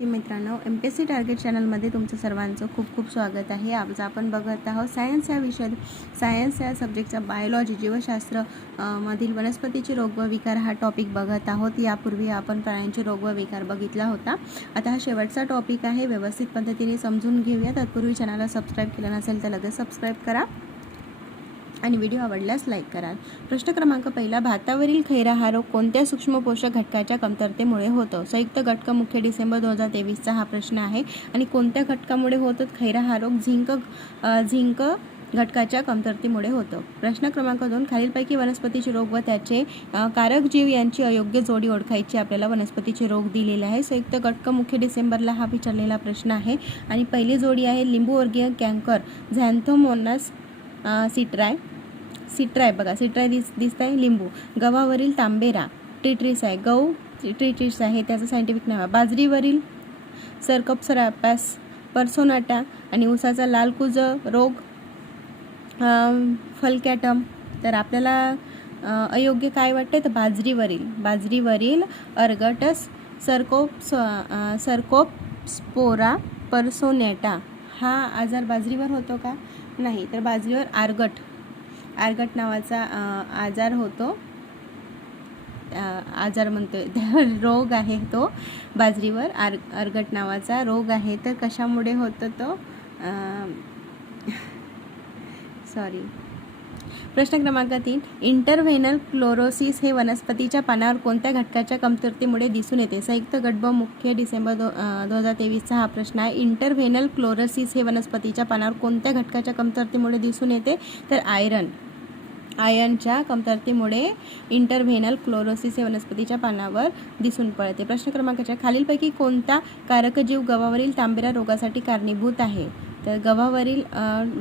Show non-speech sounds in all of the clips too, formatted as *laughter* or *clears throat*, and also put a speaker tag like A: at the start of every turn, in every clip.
A: मित्रांनो M P S C target चॅनलमध्ये तुमचं सर्वांचं खूप खूप स्वागत आहे. आज आपण बघत आहोत सायन्स या विषयात. सायन्स या सब्जेक्टचा बायोलॉजी जीवशास्त्र मधील वनस्पतीचे रोग व विकार हा टॉपिक बघत आहोत. यापूर्वी आपण प्राण्यांचे रोग व विकार बघितला होता. आता हा शेवटचा टॉपिक आहे. व्यवस्थित पद्धतीने समजून घेऊया. तत्पूर्वी चॅनलला सबस्क्राईब केलं नसेल तर लगेच सबस्क्राईब करा. आणि व्हिडिओ आवडल्यास लाईक करा प्रश्न क्रमांक पहिला भातावरील खैरा हा रोग कोणत्या सूक्ष्म पोषक घटकाच्या कमतरतेमुळे होतो? संयुक्त घटक मुख्य डिसेंबर दोन हजार तेवीसचा हा प्रश्न आहे. आणि कोणत्या घटकामुळे होतो? खैरा हा रोग झिंक झिंक घटकाच्या कमतरतेमुळे होतं. प्रश्न क्रमांक दोन खालीलपैकी वनस्पतीचे रोग व त्याचे कारक जीव यांची अयोग्य जोडी ओळखायची आपल्याला वनस्पतीचे रोग दिलेले आहे. संयुक्त घटक मुख्य डिसेंबरला हा विचारलेला प्रश्न आहे. आणि पहिली जोडी आहे लिंबूवर्गीय कॅन्कर झॅन्थोमोनस सिट्राय. सिट्राय बघा सिट्राय दिस दिसत आहे लिंबू. गव्हावरील तांबेरा. ट्रिट्रिस आहे. गहू ट्रिट्रिस आहे. त्याचं सायंटिफिक नाव आहे. बाजरीवरील सरकपसरापॅस पर्सोनाटा आणि उसाचा लालकुज रोग फलकॅटम तर आपल्याला अयोग्य काय वाटते तर बाजरीवरील. बाजरीवरील अर्गटस सरकोप सरकोप स्पोरा पर्सोनेटा. हा आजार बाजरीवर होतो का? नाही. तर बाजरीवर आर्गट. आर्गट नावाचा आजार होतो. आजार म्हणतोय रोग आहे तो बाजरीवर. आर अर्गट नावाचा रोग आहे. तर कशामुळे होतो तो? सॉरी प्रश्न क्रमांक तीन. इंटरव्हेनल क्लोरोसिस हे वनस्पतीच्या पानावर कोणत्या घटकाच्या कमतरतेमुळे दिसून येते? संयुक्त गटब मुख्य डिसेंबर दो दोन हजार तेवीसचा हा प्रश्न आहे. इंटरव्हेनल क्लोरोसिस हे वनस्पतीच्या पानावर कोणत्या घटकाच्या कमतरतेमुळे दिसून येते? तर आयरन. आयर्नच्या कमतरतेमुळे इंटरव्हेनल क्लोरोसिस हे वनस्पतीच्या पानावर दिसून पडते. प्रश्न क्रमांकाच्या खालीलपैकी कोणता कारकजीव गव्हावरील तांबेरा रोगासाठी कारणीभूत आहे? तर गव्हावरील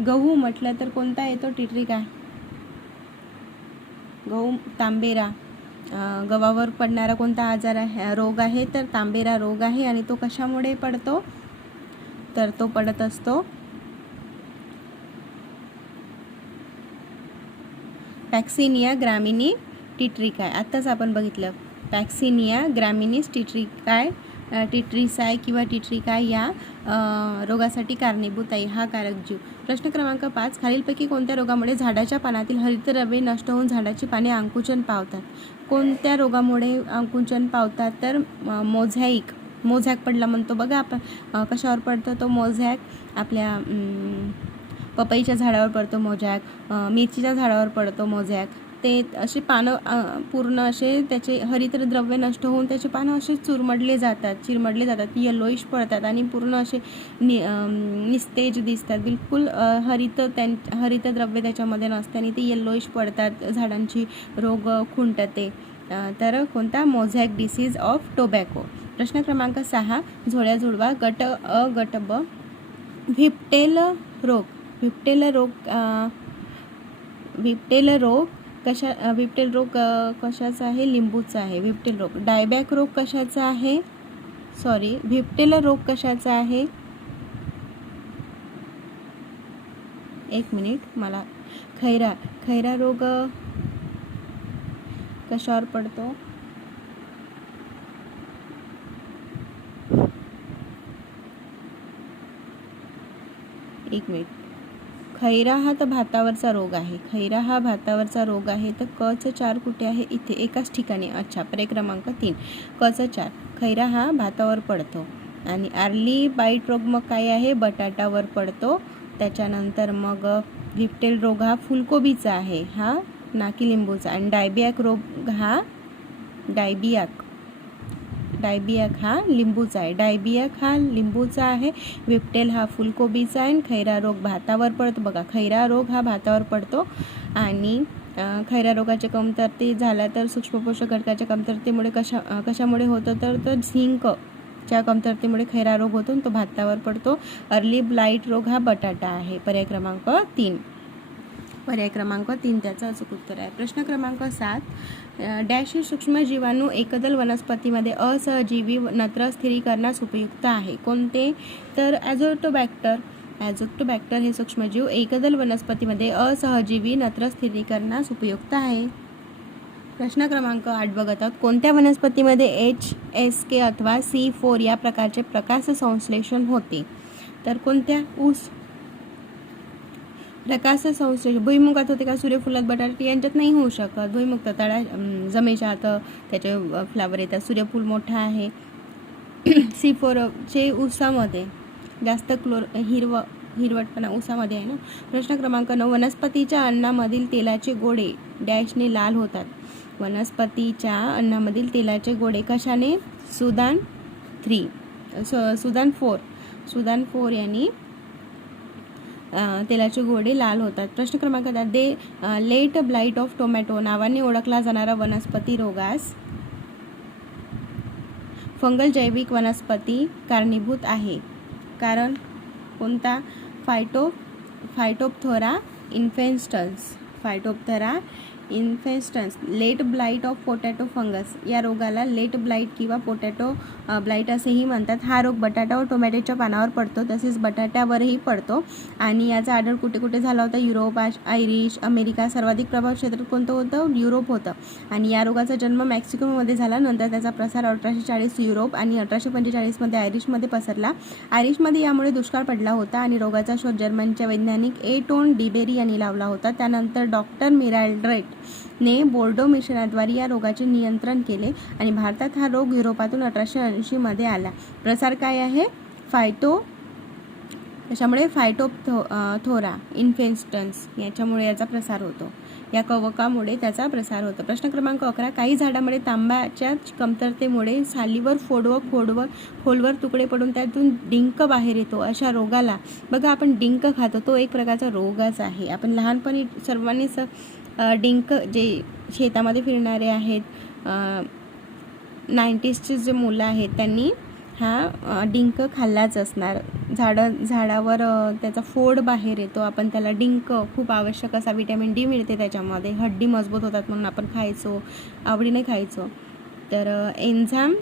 A: गहू म्हटलं तर कोणता येतो टिट्रिक आहे. गहू तांबेरा. गव्हावर पडणारा कोणता आजार आहे? रोग आहे तर तांबेरा रोग आहे आणि तो कशामुळे पडतो? तर तो पडत असतो पॅक्सिनिया ग्रामिनी टिट्रिकाय. आत्ताच आपण बघितलं. पॅक्सिनिया ग्रामिनीस टिट्रिकाय टिट्रिसाय किंवा टिट्रिकाय या रोगासाठी कारणीभूत आहे. हा कारक जीव. प्रश्न क्रमांक पाच खालीलपैकी कोणत्या रोगामुळे झाडाच्या पानातील हरितरवे नष्ट होऊन झाडाची पाने अंकुचन पावतात? कोणत्या रोगामुळे अंकुचन पावतात? तर मोझॅईक. मोझॅक पडला म्हणतो बघा आपण. कशावर पडतो? तो मोझॅक आपल्या पपईच्या झाडावर पडतो मोजॅक मेथीच्या मिरचीच्या झाडावर पडतो मोजॅक. ते असे पानं पूर्ण असे त्याचे हरितद्रव्य नष्ट होऊन त्याचे पानं असे चुरमडले जातात चिरमडले जातात येलोईश पडतात आणि पूर्ण असे नि निस्तेज दिसतात. बिलकुल हरित त्यां हरितद्रव्य त्याच्यामध्ये नसते आणि ते येल्लोईश पडतात झाडांची रोग खुंटते. तर कोणता? Mosaic disease of tobacco. प्रश्न क्रमांक सहा झोळ्या जुळवा गट अ गट ब. व्हिप्टेल रोग. व्हिप्टेल रोग अ, रोग कशा विबटेल रोग कशाचा आहे? लिंबूचा आहे. विबटेल रोग. डायबॅक रोग कशाचा आहे? सॉरी व्हिप्टेल रोग कशाचा आहे? एक मिनिट. मला खैरा खैरा रोग कशावर पडतो? एक मिनिट. खैरा हा तर भातावरचा रोग आहे. खैरा हा भातावरचा रोग आहे तर कचं चार कुठे आहे? इथे एकाच ठिकाणी. अच्छा पर्याय क्रमांक तीन कचं चार. खैरा हा भातावर पडतो. आणि आर्ली बाईट रोग मग काय आहे? बटाटावर पडतो. त्याच्यानंतर मग व्हिप्टेल रोग हा फुलकोबीचा आहे. हा नाकी लिंबूचा आणि डायबियाक रोग हा डायबियाक. डायबियाक हा लिंबूचा आहे डायबियाक हा लिंबूचा आहे. विपटेल हा फुलकोबीचा आहे आणि खैरा रोग भातावर पडतो. बघा खैरा रोग हा भातावर पडतो आणि खैरा रोगाच्या कमतरते झाला तर सूक्ष्म पोषक घटकाच्या कमतरतेमुळे कशा कशामुळे होतं तर तो झिंक च्या कमतरतेमुळे खैरा रोग होतो तो भातावर पडतो. अर्ली ब्लाईट रोग हा बटाटा आहे. पर्याय क्रमांक तीन. पर्याय क्रमांक तीन त्याचं अचूक उत्तर आहे. प्रश्न क्रमांक सात डॅश सूक्ष्म जीवाणू एकदल वनस्पतीमध्ये असहजीवी नत्र स्थिरीकरणास उपयुक्त आहे. कोणते? तर ॲझोटोबॅक्टर ॲझोटोबॅक्टर हे सूक्ष्मजीव एकदल वनस्पतीमध्ये असहजीवी नत्र स्थिरीकरणास उपयुक्त आहे. प्रश्न क्रमांक आठ बघत आहोत कोणत्या वनस्पतीमध्ये एच एस के अथवा सी फोर या प्रकारचे प्रकाश संश्लेषण होते? तर कोणत्या? ऊस प्रकाश संश्लेषण भुईमुगात होते का सूर्यफुलात बटाटे? यांच्यात नाही होऊ शकत. भुईमुग तर तळा जमेच्या आत त्याचे फ्लावर येतात. सूर्यफूल मोठा आहे. *clears throat* सी फोरचे उसामध्ये जास्त क्लोर हिरव हिरवटपणा उसामध्ये आहे ना? प्रश्न क्रमांक नऊ. वनस्पतीच्या अन्नामधील तेलाचे गोडे डॅशने लाल होतात. वनस्पतीच्या अन्नामधील तेलाचे गोळे कशाने? Sudan three Sudan four Sudan four यांनी तेलाचे गोडे लाल होतात. प्रश्न क्रमांक दहा the late blight of tomato नावाने ओळखला जाणारा वनस्पती रोगास? फंगल जैविक वनस्पती कारणीभूत आहे. कारण कोणता? Phyto Phytophthora infestans Phytophthora infestans late blight of potato fungus या रोगाला लेट ब्लाईट किंवा पोटॅटो ब्लाईट असेही म्हणतात. हा रोग बटाटा व टोमॅटोच्या पानावर पडतो. तसेच बटाट्यावरही पडतो. आणि याचा आढळ कुठे कुठे झाला होता? युरोप आश- आयरिश अमेरिका सर्वाधिक प्रभाव क्षेत्रात कोणतं होतं? युरोप होतं. आणि या रोगाचा जन्म मेक्सिकोमध्ये झाला नंतर त्याचा प्रसार अठराशे चाळीस युरोप आणि अठराशे पंचेचाळीसमध्ये आयरिशमध्ये पसरला. आयरिशमध्ये यामुळे दुष्काळ पडला होता आणि रोगाचा शोध जर्मनीच्या वैज्ञानिक ए टोन डिबेरी यांनी लावला होता. त्यानंतर डॉक्टर मिराल्ड्रेट ने बोर्डो मिशनाद्वारे या रोगाचे नियंत्रण केले आणि भारतात हा रोग युरोपातून अठराशे ऐंशीमध्ये आला. प्रसार काय आहे? फायटो त्याच्यामुळे फायटो थो थोरा इन्फेस्टन्स याच्यामुळे याचा प्रसार होतो. या कवकामुळे त्याचा प्रसार होतो. प्रश्न क्रमांक अकरा काही झाडामध्ये तांब्याच्या कमतरतेमुळे सालीवर फोडवं खोडवर खोलवर तुकडे पडून त्यातून डिंक बाहेर येतो. अशा रोगाला बघा आपण डिंक खातो तो एक प्रकारचा रोगच आहे. आपण लहानपणी सर्वांनीच स डिंक जे शेतामध्ये फिरणारे आहेत नाईन्टीजचे जे मुलं आहेत त्यांनी हा डिंक खाल्लाच असणार. झाडं झाडावर त्याचा फोड बाहेर येतो. आपण त्याला डिंक खूप आवश्यक असा विटॅमिन डी मिळते त्याच्यामध्ये. हड्डी मजबूत होतात म्हणून आपण खायचो आवडीने खायचो. तर एन्झाम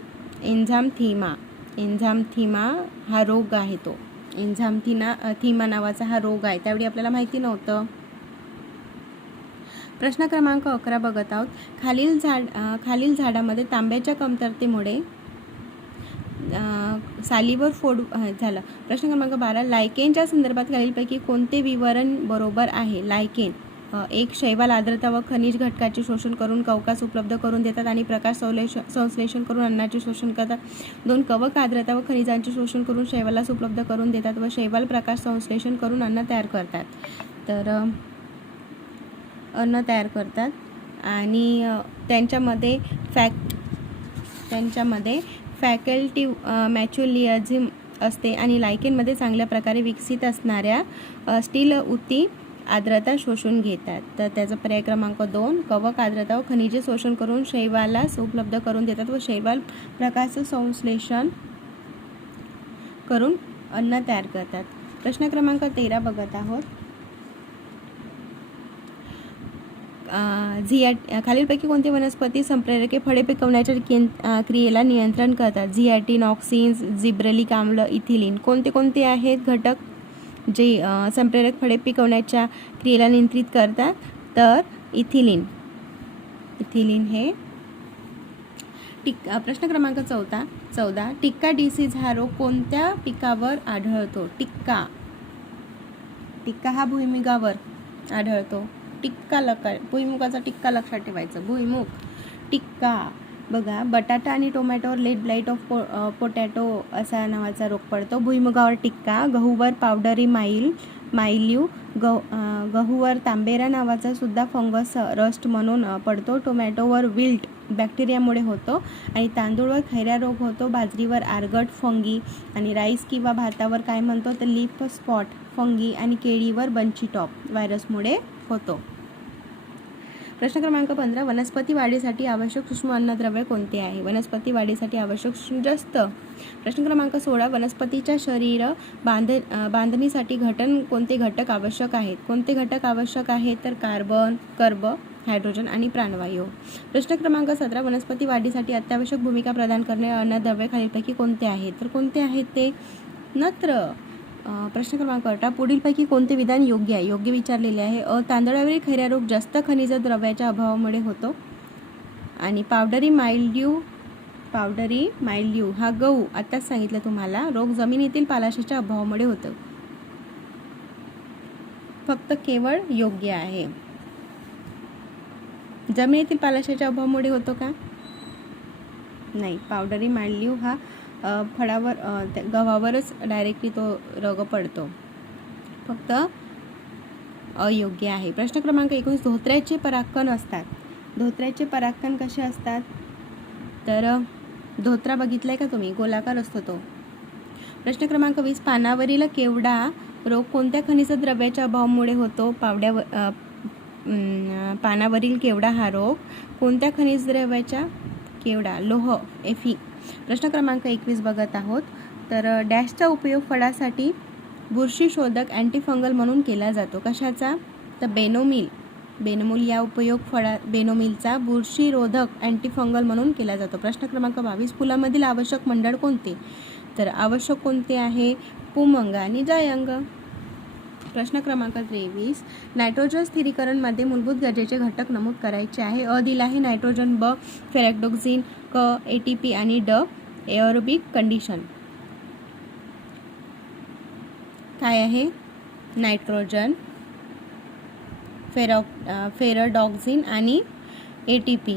A: एन्झाम थीमा. एन्झाम थीमा हा रोग आहे तो. एन्झाम थिना थीमा नावाचा हा रोग आहे. त्यावेळी आपल्याला माहिती नव्हतं. प्रश्न क्रमांक अकरा बघत आहोत. खालील झाड खालील झाडामध्ये तांब्याच्या कमतरतेमुळे सालीवर फोड अ, झालं. प्रश्न क्रमांक बारा लायकेनच्या संदर्भात खालीलपैकी कोणते विवरण बरोबर आहे? लायकेन एक शैवाल आर्द्रता व खनिज घटकाचे शोषण करून कवकास उपलब्ध करून देतात आणि प्रकाश संश्लेष संश्लेषण करून अन्नाचे शोषण करतात. दोन कवक आर्द्रता व खनिजांचे शोषण करून शैवालास उपलब्ध करून देतात व शैवाल प्रकाश संश्लेषण करून अन्न तयार करतात. तर अन्न तयार करतात. आणि त्यांच्यामध्ये फॅक त्यांच्यामध्ये फॅकल्टी मॅच्युलियझिम असते आणि लायकेनमध्ये चांगल्या प्रकारे विकसित असणाऱ्या स्टील उती आर्द्रता शोषून घेतात. तर त्याचा पर्याय क्रमांक दोन कवक आर्द्रता व खनिजे शोषण करून शैवालास उपलब्ध करून देतात व शैवाल प्रकाश संश्लेषण करून अन्न तयार करतात. प्रश्न क्रमांक तेरा बघत आहोत. झिया खालीलपैकी कोणती वनस्पती संप्रेरके फळे पिकवण्याच्या केन क्रियेला नियंत्रण करतात? झियाटिन ऑक्सिन्स झिब्रेलिक आम्ल इथिलिन. कोणते कोणते आहेत घटक जे संप्रेरक फळे पिकवण्याच्या क्रियेला नियंत्रित करतात? तर इथिलिन. इथिलिन हे टिक प्रश्न क्रमांक चौदा चौदा. टिक्का डिसीज हा रोग कोणत्या पिकावर आढळतो? टिक्का. टिक्का हा भूमिगावर आढळतो. टिक्का लका भुईमुगाचा टिक्का लक्षात ठेवायचं. भुईमुग टिक्का. बघा बटाटा आणि टोमॅटोवर late blight of po potato असा नावाचा रोग पडतो. भुईमुगावर टिक्का गहूवर पावडरी माईल मायल्यू गहू गहूवर तांबेरा नावाचा सुद्धा फंगस रस्ट म्हणून पडतो. टोमॅटोवर विल्ट बॅक्टेरियामुळे होतो आणि तांदूळवर खैऱ्या रोग होतो. बाजरीवर आर्गट फंगी आणि राईस किंवा भातावर काय म्हणतो तर लिफ स्पॉट फंगी आणि केळीवर बंची टॉप व्हायरसमुळे होतो. प्रश्न क्रमांक पंधरा वनस्पती वाढीसाठी आवश्यक सूक्ष्म अन्नद्रव्य कोणते आहे? वनस्पती वाढीसाठी आवश्यक जास्त प्रश्न क्रमांक सोळा वनस्पतीच्या शरीर बांध बांधणीसाठी घटन कोणते घटक आवश्यक आहेत? कोणते घटक आवश्यक आहेत? तर कार्बन कर्ब हायड्रोजन आणि प्राणवायू. प्रश्न क्रमांक सतरा वनस्पती वाढीसाठी अत्यावश्यक भूमिका प्रदान करणे अन्नद्रव्य खालीलपैकी कोणते आहेत? तर कोणते आहेत ते? नत्र. प्रश्न क्रमांक अठरा. पुढीलपैकी कोणते विधान योग्य आहे? योग्य विचारलेले आहे. अ तांदळावरील खैऱ्या रोग जास्त खनिज द्रव्याच्या अभावामुळे होतो. आणि पावडरी माइल्ड्यू पावडरी माइल्ड्यू हा गहू आत्ताच सांगितलं तुम्हाला. रोग जमिनीतील पालाशीच्या अभावामुळे होतं. फक्त केवळ योग्य आहे. जमिनीतील पालाशाच्या अभावामुळे होतो का? नाही. पावडरी मांडलीव हा फळावर त्या गव्हावरच डायरेक्टली तो रोग पडतो. फक्त अयोग्य आहे. प्रश्न क्रमांक एकोणीस धोत्र्याचे परागकण असतात. धोत्र्याचे परागकण कसे असतात? तर धोत्रा धोत्रा बघितलाय का तुम्ही? गोलाकार असतो तो. प्रश्न क्रमांक वीस पानावरील केवडा रोग कोणत्या खनिज द्रव्याच्या अभावामुळे होतो? पावड्यावर पानावरील केवडा हा रोग? कोणत्या खनिज द्रव्याच्या? केवडा लोह एफी. प्रश्न क्रमांक एकवीस बघत आहोत. तर डॅशचा उपयोग फळासाठी बुरशीशोधक अँटीफंगल म्हणून केला जातो. कशाचा? तर बेनोमिल. बेनोमिल या उपयोग फळा बेनोमिलचा बुरशीरोधक अँटीफंगल म्हणून केला जातो. प्रश्न क्रमांक बावीस. फुलामधील आवश्यक मंडळ कोणते? तर आवश्यक कोणते आहे? पुमंग आणि जायंग. प्रश्न क्रमांक तेवीस. नायट्रोजन स्थिरीकरणमध्ये मूलभूत गरजेचे घटक नमूद करायचे आहे. अ दिला आहे नायट्रोजन ब फेरॅक्टोक्झिन क ए टी पी आणि ड एअरोबिक कंडिशन. काय आहे? नायट्रोजन फेरॉ फेरडॉक्झिन आणि ए टी पी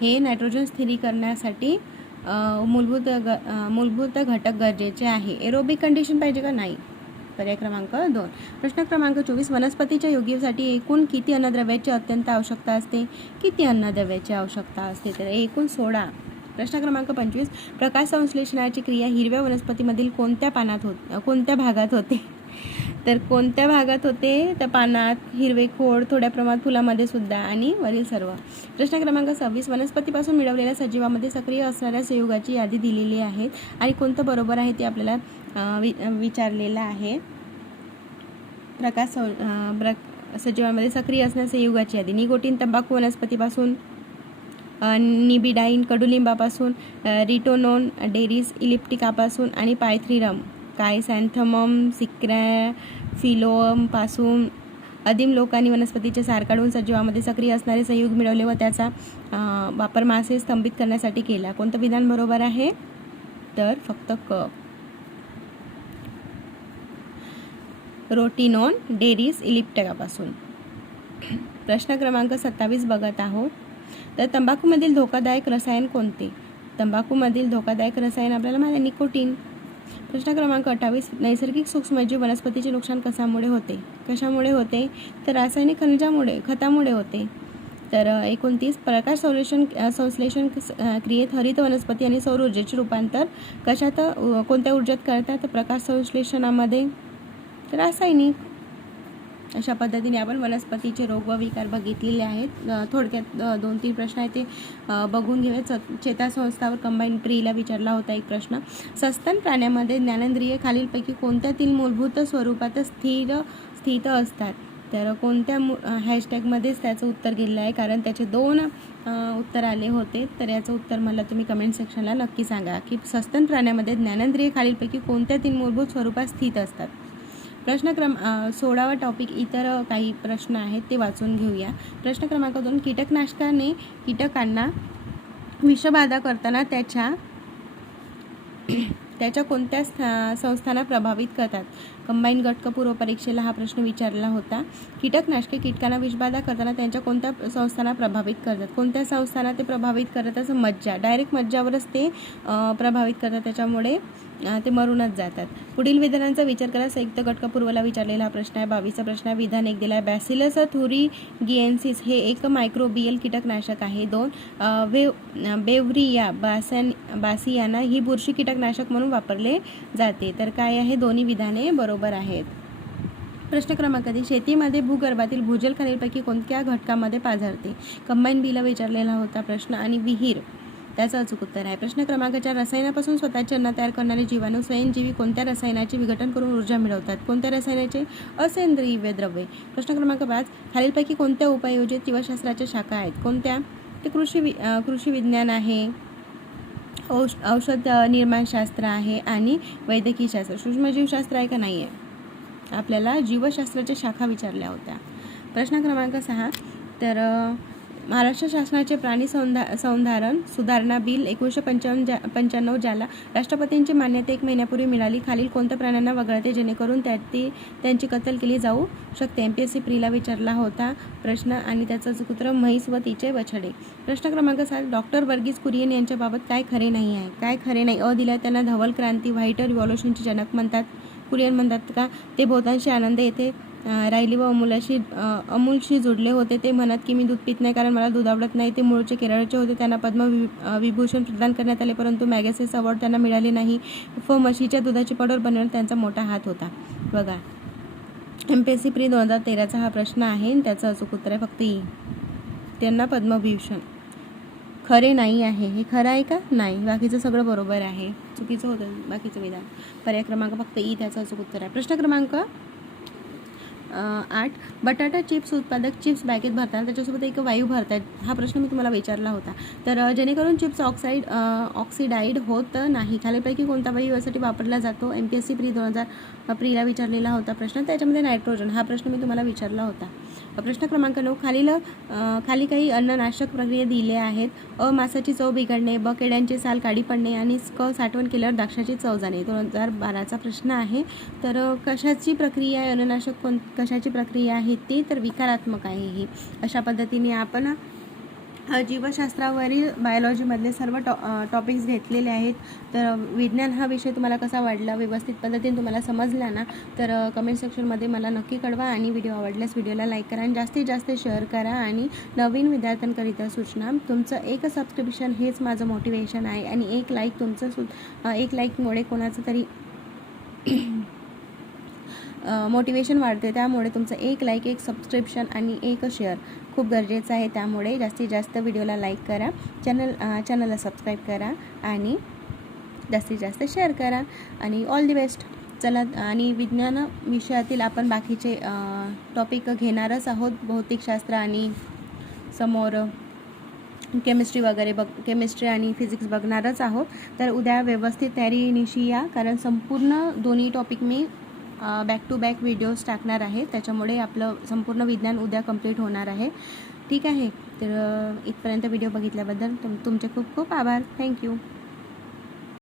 A: हे नायट्रोजन स्थिरीकरणासाठी मूलभूत ग मूलभूत घटक गरजेचे आहे. एरोबिक कंडिशन पाहिजे का? नाही. पर्याय क्रमांक दोन. प्रश्न क्रमांक चोवीस वनस्पतीच्या योग्यसाठी एकूण किती अन्नद्रव्याची अत्यंत आवश्यकता असते? किती अन्नद्रव्याची आवश्यकता असते? तर एकूण सोळा. प्रश्न क्रमांक पंचवीस प्रकाश संश्लेषणाची क्रिया हिरव्या वनस्पतीमधील कोणत्या पानात होत कोणत्या भागात होते? तर कोणत्या भागात होते? तर पानात हिरवे खोड थोड्या प्रमाणात फुलामध्ये सुद्धा आणि वरील सर्व. प्रश्न क्रमांक सव्वीस वनस्पतीपासून मिळवलेल्या सजीवामध्ये सक्रिय असणाऱ्या संयुगाची यादी दिलेली आहे. आणि कोणतं बरोबर आहे ते आपल्याला वि विचारलेला आहे. प्रकाश सं प्र सजीवांमध्ये सक्रिय असण्याचे युगाची यादी. निकोटीन तंबाखू वनस्पतीपासून निबिडाईन कडुलिंबापासून रिटोनोन डेरिस इलिप्टिकापासून आणि पायथ्रिरम कायसॅन्थमम सिक्रॅ फिलोमपासून आदिम लोकांनी वनस्पतीचे सार काढून सजीवामध्ये सक्रिय असणारे संयुग मिळवले व त्याचा वापर मासे स्तंभित करण्यासाठी केला. कोणतं विधान बरोबर आहे? तर फक्त क. रोटी नॉन डेरीज इलिप्टकापासून. प्रश्न क्रमांक सत्तावीस बघत आहोत. तर तंबाखूमधील धोकादायक रसायन कोणते? तंबाखूमधील धोकादायक रसायन आपल्याला माहिती आहे निकोटीन. प्रश्न क्रमांक अठ्ठावीस नैसर्गिक सूक्ष्मजीव वनस्पतीचे नुकसान कशामुळे होते? कशामुळे होते? तर रासायनिक खनिजामुळे खतामुळे होते. तर एकोणतीस प्रकाश संश्लेषण संश्लेषण क्रियेत हरित वनस्पती आणि सौर ऊर्जेचे रूपांतर कशात कोणत्या ऊर्जेत करतात? तर प्रकाश संश्लेषणामध्ये. रासायनिक अशा पद्धतीने आपण वनस्पतीचे रोग व विकार बघितलेले आहेत. थोडक्यात दोन तीन प्रश्न आहेत ते बघून घेऊया. च चेतासंस्थावर कंबाईन ट्रीला विचारला होता एक प्रश्न. सस्तन प्राण्यामध्ये ज्ञानेंद्रिय खालीलपैकी कोणत्यातील मूलभूत स्वरूपात स्थिर स्थित असतात? तर कोणत्या मु हॅशटॅगमध्येच त्याचं उत्तर गेलेलं आहे. कारण त्याचे दोन उत्तर आले होते. तर याचं उत्तर मला तुम्ही कमेंट सेक्शनला नक्की सांगा की सस्तन प्राण्यामध्ये ज्ञानेंद्रिय खालीलपैकी कोणत्या तीन मूलभूत स्वरूपात स्थित असतात? प्रश्न क्रम सोळावा टॉपिक इतर काही प्रश्न आहेत ते वाचून घेऊया. प्रश्न क्रमांक दोन कीटकनाशकाने कीटकांना विषबाधा करताना त्याच्या त्याच्या कोणत्या स्था संस्थांना प्रभावित करतात? कंबाईन गट पूर्व परीक्षेला हा प्रश्न विचारला होता. कीटकनाशके कीटकांना विषबाधा करताना त्यांच्या कोणत्या संस्थांना प्रभावित करतात? कोणत्या संस्थांना ते प्रभावित करतात? असं मज्जा. डायरेक्ट मज्जावरच ते प्रभावित करतात. त्याच्यामुळे ते मरूनच जातात. पुढील विधानांचा विचार करा. संयुक्त घटक पूर्वला विचारलेला हा प्रश्न आहे. बावीसचा प्रश्न आहे. विधान एक दिला आहे बॅसिलस थुरी गिएन्सिस हे एक मायक्रोबियल कीटकनाशक आहे. दोन वेव बेवरिया बासन बासियाना ही बुरशी कीटकनाशक म्हणून वापरले जाते. तर काय आहे? दोन्ही विधाने बरोबर आहेत. प्रश्न क्रमांक तीन. शेतीमध्ये भूगर्भातील भूजल खालीलपैकी कोणत्या घटकामध्ये पाझरते? कंबाईन बीला विचारलेला होता प्रश्न. आणि विहीर. त्याचं अचूक उत्तर आहे. प्रश्न क्रमांक चार रसायनापासून स्वतःचे अन्न तयार करणारे जीवाणू स्वयंजीवी कोणत्या रसायनाचे विघटन करून ऊर्जा मिळवतात? कोणत्या रसायनाचे? असेंद्रिय द्रव्ये. प्रश्न क्रमांक पाच खालीलपैकी कोणत्या उपाययोजित जीवशास्त्राच्या शाखा आहेत? कोणत्या? ते कृषी वि कृषी विज्ञान आहे औष औषध निर्माणशास्त्र आहे आणि वैद्यकीय शास्त्र. सूक्ष्मजीवशास्त्र आहे का नाही आहे आपल्याला जीवशास्त्राच्या शाखा विचारल्या होत्या. प्रश्न क्रमांक सहा तर महाराष्ट्र शासनाचे प्राणी सौंदा संधारण सुधारणा बिल एकोणीसशे पंचावन्न ज्या पंच्याण्णव ज्याला राष्ट्रपतींची मान्यता एक महिन्यापूर्वी मिळाली खालील कोणत्या प्राण्यांना वगळते जेणेकरून त्या ती त्यांची कत्तल केली जाऊ शकते? एम पी एस सी प्रीला विचारला होता प्रश्न आणि त्याचं कुत्र म्हैस व तिचे बछडे. प्रश्न क्रमांक सात डॉक्टर वर्गीस कुरियन यांच्याबाबत काय खरे नाही आहे? काय खरे नाही? अ दिला त्यांना धवल क्रांती व्हाईट रिव्हॉल्युशनचे जनक म्हणतात कुरियन म्हणतात का? ते बहुतांशी आनंद येथे राहिली व अमूलाशी अमूलशी जोडले होते. ते म्हणत की मी दूध पित नाही कारण मला दूध आवडत नाही. ते मूळचे केरळचे होते. त्यांना पद्म विभूषण प्रदान करण्यात आले परंतु मॅगसेस अवॉर्ड त्यांना मिळाले नाही. फ. म्हशीच्या दुधाची पावडर बनवण्यात त्यांचा मोठा हात होता. बघा. M P S C pre दोन हजार तेराचा हा प्रश्न आहे आणि त्याचं अचूक उत्तर आहे फक्त ई. त्यांना पद्मविभूषण. खरे नाही आहे. हे खरं आहे का? नाही. बाकीचं सगळं बरोबर आहे. चुकीचं होतं. बाकीचं विधान. पर्याय क्रमांक फक्त ई. त्याचं अचूक उत्तर आहे. प्रश्न क्रमांक आठ. बटाटा चिप्स उत्पादक चिप्स बॅगेत भरतात त्याच्यासोबत एक वायू भरतात. हा प्रश्न मी तुम्हाला विचारला होता. तर जेणेकरून चिप्स ऑक्साईड ऑक्सिडाईड होत नाही. खालीपैकी कोणता वायू यासाठी वापरला जातो? M P S C pre दोन हजार प्रीला विचारलेला होता प्रश्न. त्याच्यामध्ये नायट्रोजन हा प्रश्न मी तुम्हाला विचारला होता. प्रश्न क्रमांक नऊ खालील खाली काही अन्ननाशक प्रक्रिया दिल्या आहेत. अ मासाची चव बिघडणे ब केड्यांची साल काढी पडणे आणि क साठवण केल्यावर द्राक्षाची चव जाणे. दोन हजार बाराचा प्रश्न आहे. तर कशाची प्रक्रिया आहे? अन्ननाशक कोण कशाची प्रक्रिया आहे? ती तर विकारात्मक आहे ही. अशा पद्धतीने आपण जीवशास्त्रावरील बायोलॉजीमधले सर्व टॉ टॉपिक्स घेतलेले आहेत. तर विज्ञान हा विषय तुम्हाला कसा वाटला व्यवस्थित पद्धतीने तुम्हाला समजला ना तर कमेंट सेक्शनमध्ये मला नक्की कळवा आणि व्हिडिओ आवडल्यास व्हिडिओला लाईक करा आणि जास्तीत जास्त शेअर करा आणि नवीन विद्यार्थ्यांकरिता सूचना. तुमचं एक सबस्क्रिप्शन हेच माझं मोटिवेशन आहे आणि एक लाईक तुमचं सु एक लाईकमुळे कोणाचं तरी मोटिवेशन वाढते त्यामुळे तुमचं एक लाईक एक सबस्क्रिप्शन आणि एक शेअर खूप गरजेचं आहे त्यामुळे जास्तीत जास्त व्हिडिओला लाईक करा चॅनल चॅनलला सबस्क्राईब करा आणि जास्तीत जास्त शेअर करा आणि ऑल दी बेस्ट. चला आणि विज्ञान विषयातील आपण बाकीचे टॉपिक घेणारच आहोत भौतिकशास्त्र आणि समोर केमिस्ट्री वगैरे बघ केमिस्ट्री आणि फिजिक्स बघणारच आहोत. तर उद्या व्यवस्थित तयारीनिशी या कारण संपूर्ण दोन्ही टॉपिक मी बॅक टू बॅक व्हिडिओज टाकणार आहे. त्याच्यामुळे आपलं संपूर्ण विज्ञान उद्या कंप्लीट होणार आहे. ठीक आहे? तर इथपर्यंत व्हिडिओ बघितल्याबद्दल तुम तुमचे खूप खूप आभार. थँक्यू